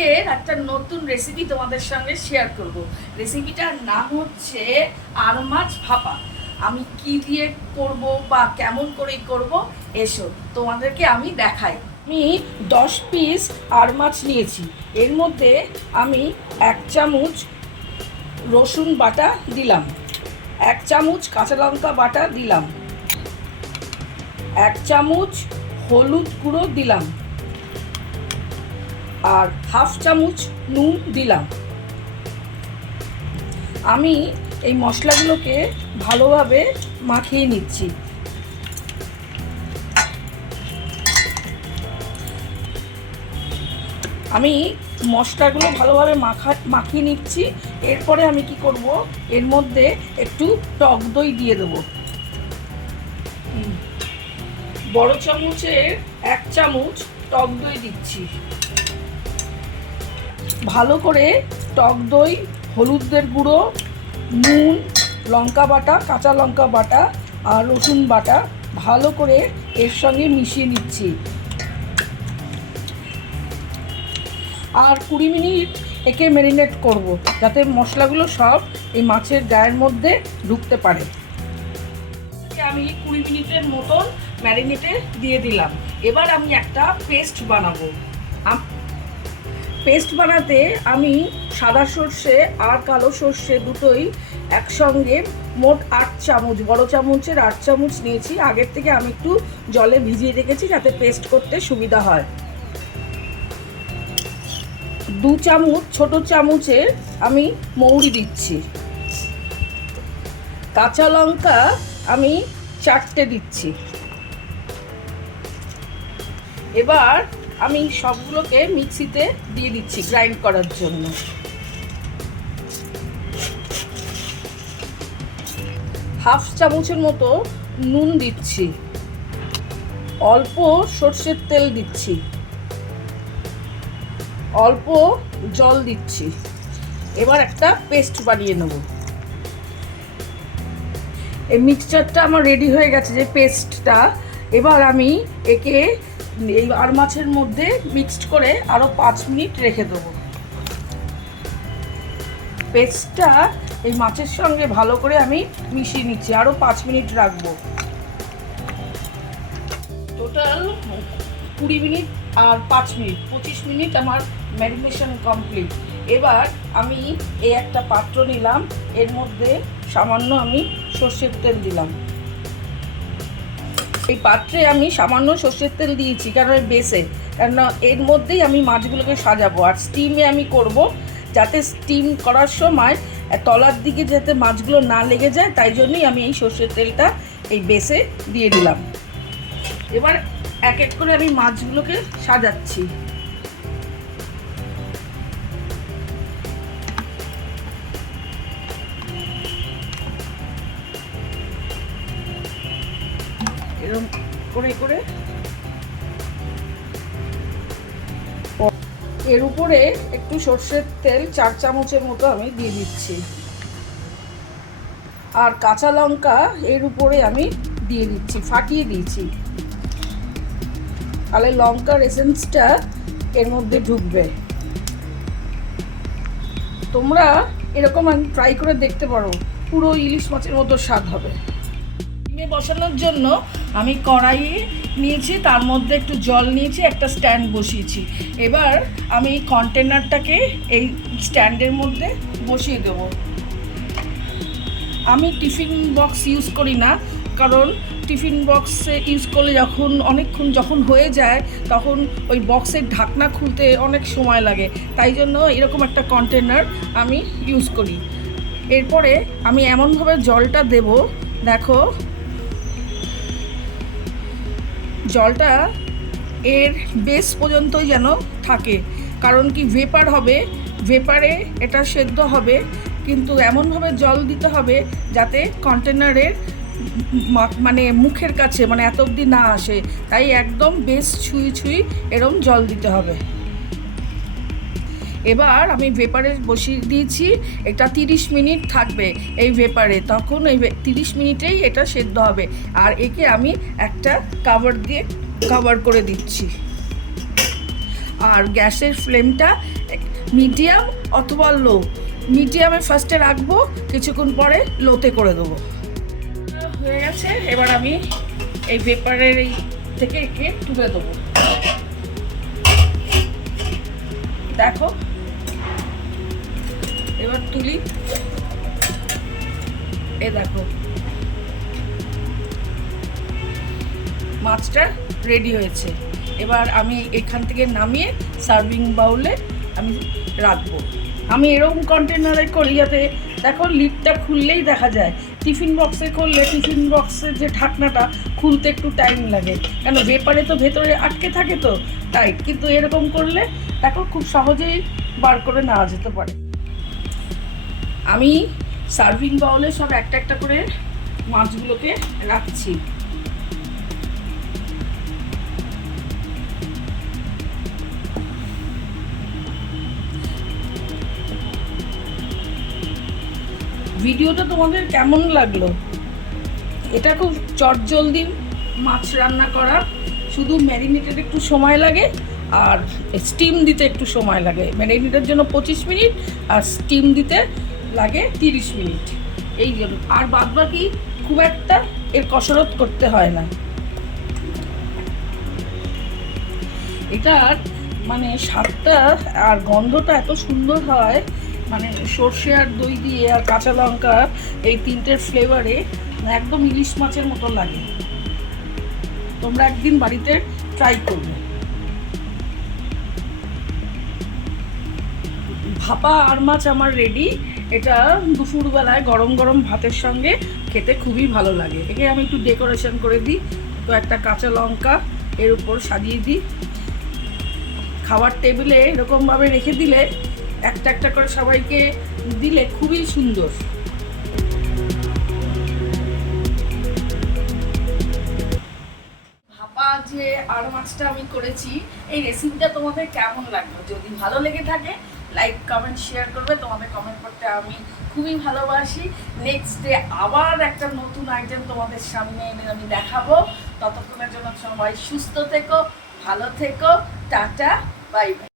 আজকের একটা নতুন রেসিপি তোমাদের সঙ্গে শেয়ার করব। রেসিপিটার নাম হচ্ছে আর মাছ ভাপা। আমি কি দিয়ে করব বা কেমন করে করব এসো তোমাদেরকে আমি দেখাই। আমি 10 পিস আর মাছ নিয়েছি। এর মধ্যে আমি 1 চামচ রসুন বাটা দিলাম, 1 চামচ কাঁচা লঙ্কা বাটা দিলাম, 1 চামচ হলুদ গুঁড়ো দিলাম, আর 1/2 চামচ নুন দিলাম। আমি এই মশলাগুলোকে ভালোভাবে মাখিয়ে নিচ্ছি। আমি মশলাগুলো ভালোভাবে মাখিয়ে নিচ্ছি। এরপরে আমি কি করব, এর মধ্যে একটু টক দই দিয়ে দেবো। বড় চামচের 1 চামচ টক দই দিচ্ছি। ভালো করে টক দই, হলুদের গুঁড়ো, নুন, লঙ্কা বাটা, কাঁচা লঙ্কা বাটা আর রসুন বাটা ভালো করে এর সঙ্গে মিশিয়ে নিচ্ছি। আর 20 মিনিট একে ম্যারিনেট করব, যাতে মশলাগুলো সব এই মাছের গায়ের মধ্যে ঢুকতে পারে। আমি 20 মিনিটের মতন ম্যারিনেটে দিয়ে দিলাম। এবার আমি একটা পেস্ট বানাবো। পেস্ট বানাতে আমি সাদা সর্ষে আর কালো সর্ষে দুটোই একসঙ্গে মোট 8 চামচ, বড় চামচের 8 চামচ নিয়েছি। আগের থেকে আমি একটু জলে ভিজিয়ে রেখেছি যাতে পেস্ট করতে সুবিধা হয়। 2 চামচ ছোট চামচের আমি মৌরি দিচ্ছি। কাঁচা লঙ্কা আমি 4টে দিচ্ছি। এবার আমি সবগুলোকে মিক্সিতে দিয়ে দিচ্ছি গ্রাইন্ড করার জন্য। হাফ চামচের মতো নুন দিচ্ছি, অল্প সর্ষের তেল দিচ্ছি, অল্প জল দিচ্ছি। এবার একটা পেস্ট বানিয়ে নেব। এই মিক্সচারটা আমার রেডি হয়ে গেছে, যে পেস্টটা। এবার আমি একে এই আর মাছের মধ্যে মিক্সড করে আরও 5 মিনিট রেখে দেবো। পেস্টটা এই মাছের সঙ্গে ভালো করে আমি মিশিয়ে নিচ্ছি, আরও 5 মিনিট রাখবো। টোটাল 20 মিনিট আর 5 মিনিট, 25 মিনিট আমার ম্যারিনেশন কমপ্লিট। এবার আমি এই একটা পাত্র নিলাম, এর মধ্যে সামান্য আমি সর্ষের তেল দিলাম। এই পাত্রে আমি সামান্য সর্ষের তেল দিয়েছি কারণ বেসে, কারণ এর মধ্যেই আমি মাছগুলোকে সাজাবো। আর স্টিমে আমি করব, যাতে স্টিম করার সময় তলার দিকে যাতে মাছগুলো না লেগে যায়, তাই জন্যই আমি এই সর্ষের তেলটা এই বেসে দিয়ে দিলাম। এবার এক এক করে আমি মাছগুলোকে সাজাচ্ছি। এরকম করে করে এর উপরে একটু সর্ষের তেল 4 চামচের মতো আমি দিয়ে দিচ্ছি। আর কাঁচা লঙ্কা এর উপরে আমি দিয়ে দিচ্ছি, ফাটিয়ে দিয়েছি, তাহলে লঙ্কার এসেন্সটা এর মধ্যে ঢুকবে। তোমরা এরকম ট্রাই করে দেখতে পারো, পুরো ইলিশ মাছের মতো স্বাদ হবে। ডিমে বসানোর জন্য আমি কড়াই নিয়েছি, তার মধ্যে একটু জল নিয়েছি, একটা স্ট্যান্ড বসিয়েছি। এবার আমি এই কন্টেনারটাকে এই স্ট্যান্ডের মধ্যে বসিয়ে দেবো। আমি টিফিন বক্স ইউজ করি না, কারণ টিফিন বক্সে ইউজ করলে অনেকক্ষণ যখন হয়ে যায় তখন ওই বক্সের ঢাকনা খুলতে অনেক সময় লাগে, তাই জন্য এরকম একটা কন্টেনার আমি ইউজ করি। এরপরে আমি এমনভাবে জলটা দেব, দেখো জলটা এর বেস পর্যন্তই যেন থাকে, কারণ কি ভেপার হবে, ভেপারে এটা সেদ্ধ হবে, কিন্তু এমনভাবে জল দিতে হবে যাতে কন্টেনারের মানে মুখের কাছে মানে এত অবধি না আসে, তাই একদম বেস ছুঁই এরম জল দিতে হবে। এবার আমি ভেপারে বসিয়ে দিয়েছি, এটা 30 মিনিট থাকবে এই ভেপারে, তখন এই 30 মিনিটেই এটা সেদ্ধ হবে। আর একে আমি একটা কাভার দিয়ে কভার করে দিচ্ছি। আর গ্যাসের ফ্লেমটা মিডিয়াম অথবা লো। মিডিয়ামে ফার্স্টে রাখবো, কিছুক্ষণ পরে লোতে করে দেবো। হয়ে গেছে, এবার আমি এই পেপারের এই থেকে একে তুলে দেবো। দেখো, এবার তুলি, এ দেখো মাছটা রেডি হয়েছে। এবার আমি এখান থেকে নামিয়ে সার্ভিং বাউলে আমি রাখবো। আমি এরকম কন্টেনারে করি যাতে দেখো লিডটা খুললেই দেখা যায়। টিফিন বক্সে করলে টিফিন বক্সের যে ঢাকনাটা খুলতে একটু টাইম লাগে, কেন ভেপারে তো ভেতরে আটকে থাকে তো টাইট, কিন্তু এরকম করলে দেখো খুব সহজেই বার করে নেওয়া যেতে পারে। আমি সার্ভিং বাউলে সব একটা একটা করে মাছগুলোকে রাখছি। ভিডিওটা তোমাদের কেমন লাগলো? এটা খুব চটজলদি মাছ রান্না করা, শুধু ম্যারিনেটের একটু সময় লাগে আর স্টিম দিতে একটু সময় লাগে। ম্যারিনেটের জন্য 25 মিনিট আর স্টিম দিতে লাগে 30 মিনিট, এই জন্য। আর বাদবাকি খুব একটা এর কসরত করতে হয় না। এটার মানে স্বাদটা আর গন্ধটা এত সুন্দর হয়, মানে সর্ষে আর দই দিয়ে আর কাঁচা লঙ্কা এই তিনটের ফ্লেভারে একদম ইলিশ মাছের মতো লাগে। তোমরা একদিন বাড়িতে ট্রাই করবে। ভাপা আর মাছ আমার রেডি। এটা দুপুরবেলায় গরম গরম ভাতের সঙ্গে খেতে খুবই ভালো লাগে। একে আমি একটু ডেকোরেশন করে দিই, তো একটা কাঁচা লঙ্কা এর উপর সাজিয়ে দিই। খাবার টেবিলে এরকমভাবে রেখে দিলে একটা একটা করে সবাইকে দিলে খুবই সুন্দর। ভাপা যে আর মাছটা আমি করেছি, এই রেসিপিটা তোমাদের কেমন লাগলো? যদি ভালো লেগে থাকে লাইক কমেন্ট শেয়ার করবে। তোমাদের কমেন্ট করতে আমি খুবই ভালোবাসি। নেক্সট ডে আবার একটা নতুন আইটেম তোমাদের সামনে এনে আমি দেখাবো। ততক্ষণের জন্য সবাই সুস্থ থেকো, ভালো থেকো, টাটা, বাই বাই।